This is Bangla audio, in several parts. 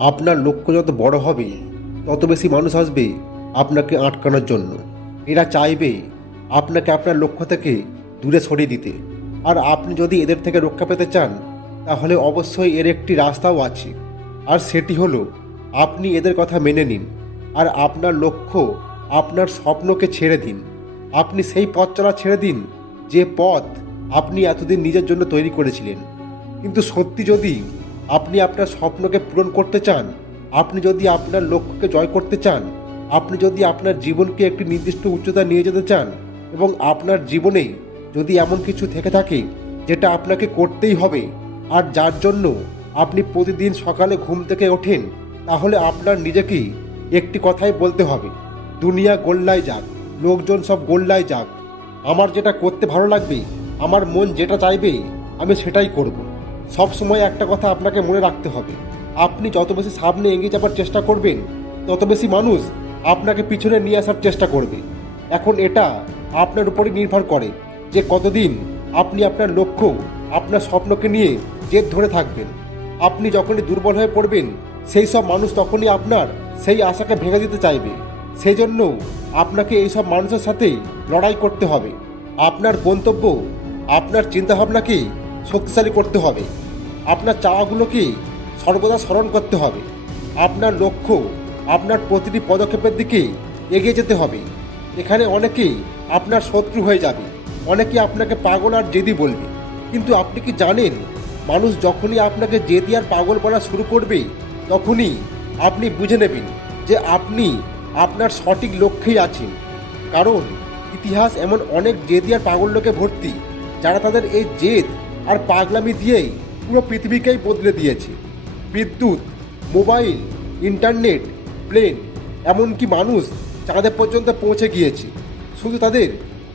আপনার লক্ষ্য যত বড় হবে তত বেশি মানুষ আসবে আপনাকে আটকানোর জন্য। এরা চাইবে আপনাকে আপনার লক্ষ্য থেকে দূরে সরিয়ে দিতে। আর আপনি যদি এদের থেকে রক্ষা পেতে চান তাহলে অবশ্যই এর একটি রাস্তাও আছে, আর সেটি হলো আপনি এদের কথা মেনে নিন আর আপনার লক্ষ্য, আপনার স্বপ্নকে ছেড়ে দিন। আপনি সেই পথ চলা ছেড়ে দিন যে পথ আপনি এতদিন নিজের জন্য তৈরি করেছিলেন। কিন্তু সত্যি যদি আপনি আপনার স্বপ্নকে পূরণ করতে চান, আপনি যদি আপনার লক্ষ্যকে জয় করতে চান, আপনি যদি আপনার জীবনকে একটি নির্দিষ্ট উচ্চতায় নিয়ে যেতে চান এবং আপনার জীবনে যদি এমন কিছু থেকে থাকে যেটা আপনাকে করতেই হবে আর যার জন্য আপনি প্রতিদিন সকালে ঘুম থেকে ওঠেন, তাহলে আপনার নিজেকে একটি কথাই বলতে হবে, দুনিয়া গোল্লায় যাক, লোকজন সব গোল্লায় যাক, আমার যেটা করতে ভালো লাগবে, আমার মন যেটা চাইবে আমি সেটাই করব। সব সময় একটা কথা আপনাকে মনে রাখতে হবে, আপনি যত বেশি সামনে এগিয়ে যাবার চেষ্টা করবেন তত বেশি মানুষ আপনাকে পিছনে নিয়ে আসার চেষ্টা করবে। এখন এটা আপনার উপরই নির্ভর করে যে কতদিন আপনি আপনার লক্ষ্য, আপনার স্বপ্নকে নিয়ে জেদ ধরে থাকবেন। আপনি যখনই দুর্বল হয়ে পড়বেন সেই সব মানুষ তখনই আপনার সেই আশাকে ভেঙে দিতে চাইবে। সেই জন্য আপনাকে এইসব মানুষের সাথে লড়াই করতে হবে। আপনার গন্তব্য, আপনার চিন্তাভাবনাকে শক্তিশালী করতে হবে, আপনার চাওয়াগুলোকে সর্বদা স্মরণ করতে হবে, আপনার লক্ষ্য, আপনার প্রতিটি পদক্ষেপের দিকে এগিয়ে যেতে হবে। এখানে অনেকেই আপনার শত্রু হয়ে যাবে, অনেকে আপনাকে পাগল আর জেদি বলবে, কিন্তু আপনি কি জানেন, মানুষ যখনই আপনাকে জেদি আর পাগল বলা শুরু করবে তখনই আপনি বুঝে নেবেন যে আপনি আপনার সঠিক লক্ষ্যেই আছেন। কারণ ইতিহাস এমন অনেক জেদি আর পাগল লোকে ভর্তি যারা তাদের এই জেদ আর পাগলামি দিয়েই পুরো পৃথিবীকেই বদলে দিয়েছে। বিদ্যুৎ, মোবাইল, ইন্টারনেট, প্লেন, এমনকি মানুষ চাঁদে পর্যন্ত পৌঁছে গিয়েছে শুধু তাদের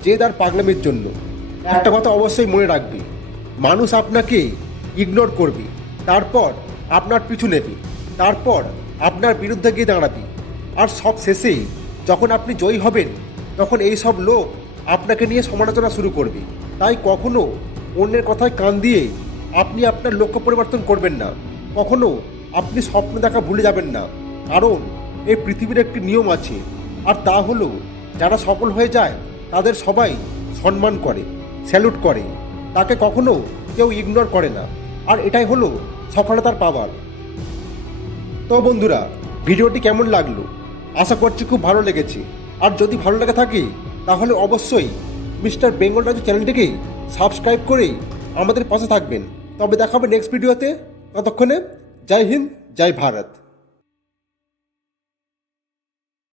জেদ আর পাগলামির জন্য। একটা কথা অবশ্যই মনে রাখবে, মানুষ আপনাকে ইগনোর করবে, তারপর আপনার পিছু নেবে, তারপর আপনার বিরুদ্ধে গিয়ে দাঁড়াবে, আর সব শেষে যখন আপনি জয়ী হবেন তখন এই সব লোক আপনাকে নিয়ে সমালোচনা শুরু করবে। তাই কখনো অন্যের কথায় কান দিয়ে আপনি আপনার লক্ষ্য পরিবর্তন করবেন না, কখনো আপনি স্বপ্ন দেখা ভুলে যাবেন না। কারণ এই পৃথিবীর একটি নিয়ম আছে, আর তা হলো যারা সফল হয়ে যায় তাদের সবাই সম্মান করে, স্যালুট করে, তাকে কখনো কেউ ইগনোর করে না। আর এটাই হলো সফলতার পাওয়ার। তো বন্ধুরা, ভিডিওটি কেমন লাগলো? আশা করছি খুব ভালো লেগেছে। আর যদি ভালো লেগে থাকে তাহলে অবশ্যই মিস্টার বেঙ্গল রাজু চ্যানেলটিকে সাবস্ক্রাইব করে আমাদের পাশে থাকবেন। তবে দেখা হবে নেক্সট ভিডিওতে। ততক্ষণে জয় হিন্দ, জয় ভারত।